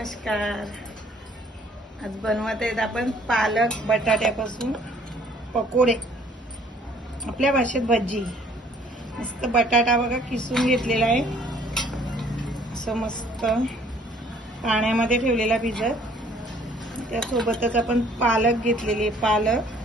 नमस्कार. आज बनवत आहेत आपण पालक बटाट्यापासून पकोडे, आपल्या भाषेत भजी. मस्त बटाटा बघा किसून घेतलेला आहे, असं मस्त पाण्यामध्ये ठेवलेला भिजत. त्यासोबतच आपण पालक घेतलेली आहे. पालक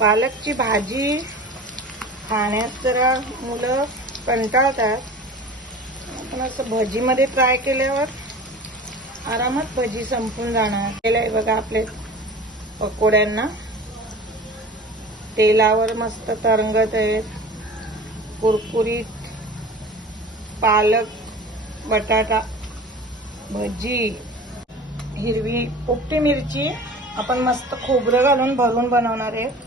पालकची भाजी खाण्यास जरा मुलं कंटाळतात, पण असं भजीमध्ये ट्राय केल्यावर आरामात भजी संपून जाणार. केलंय बघा आपले पकोड्यांना, तेलावर मस्त तरंगत आहेत. कुरकुरीत पालक बटाटा भजी. हिरवी पोपटी मिरची आपण मस्त खोबरं घालून भरून बनवणार आहे.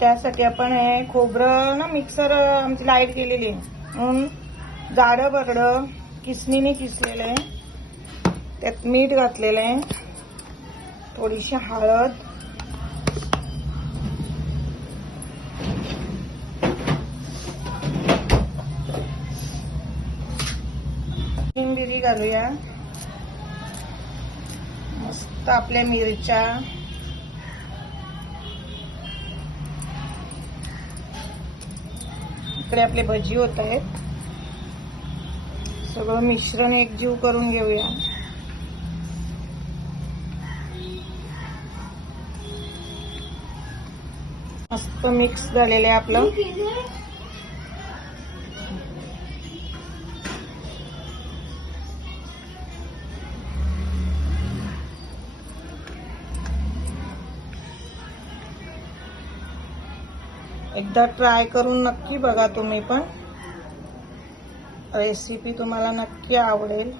त्यासाठी आपण हे खोबरं ना मिक्सर आमची लाईट केलेली आहे, म्हणून जाडं बरडं किसणीने किसलेलं आहे. त्यात मीठ घातलेलं आहे, थोडीशी हळद, कोथिंबीर घालूया. मस्त आपल्या मिरच्या, इकडे आपले भजी होत आहेत. सगळं मिश्रण एकजीव करून घेऊया. मस्त मिक्स झालेलं आहे आपलं. एकदा ट्राय करून नक्की बघा तुम्ही पण. रेसिपी तुम्हाला नक्की आवडेल.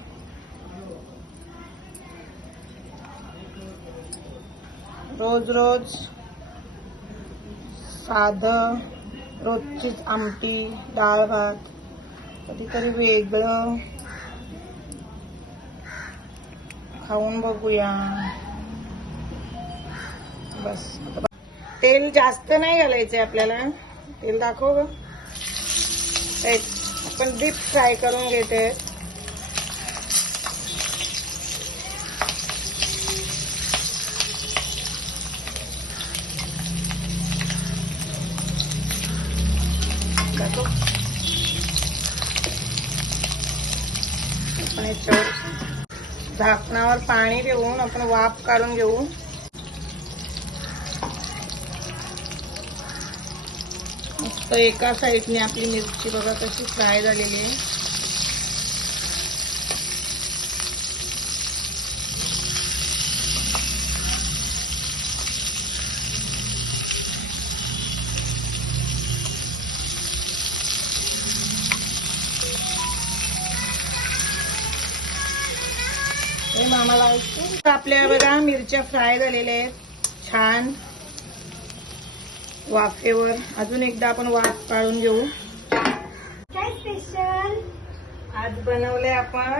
रोज रोज साधं रोजचीच आमटी डाळ भात, कधीतरी वेगळं खाऊन बघूया. बस तेल जास्त नाही घालायचंय आपल्याला. तेल दाखव ग. आपण डीप फ्राय करून घेते. आपण याच्यावर झाकणावर पाणी देऊन आपण वाफ काढून घेऊ. मस्त एका साईडने आपली मिरची बघा कशी फ्राय झालेली आहे. हे मामाला ऐकू. आपल्या बघा मिरच्या फ्राय झालेल्या आहेत छान वाफेवर. अजून एकदा आपण वाफ काढून घेऊ. काय स्पेशल आज बनवलंय आपण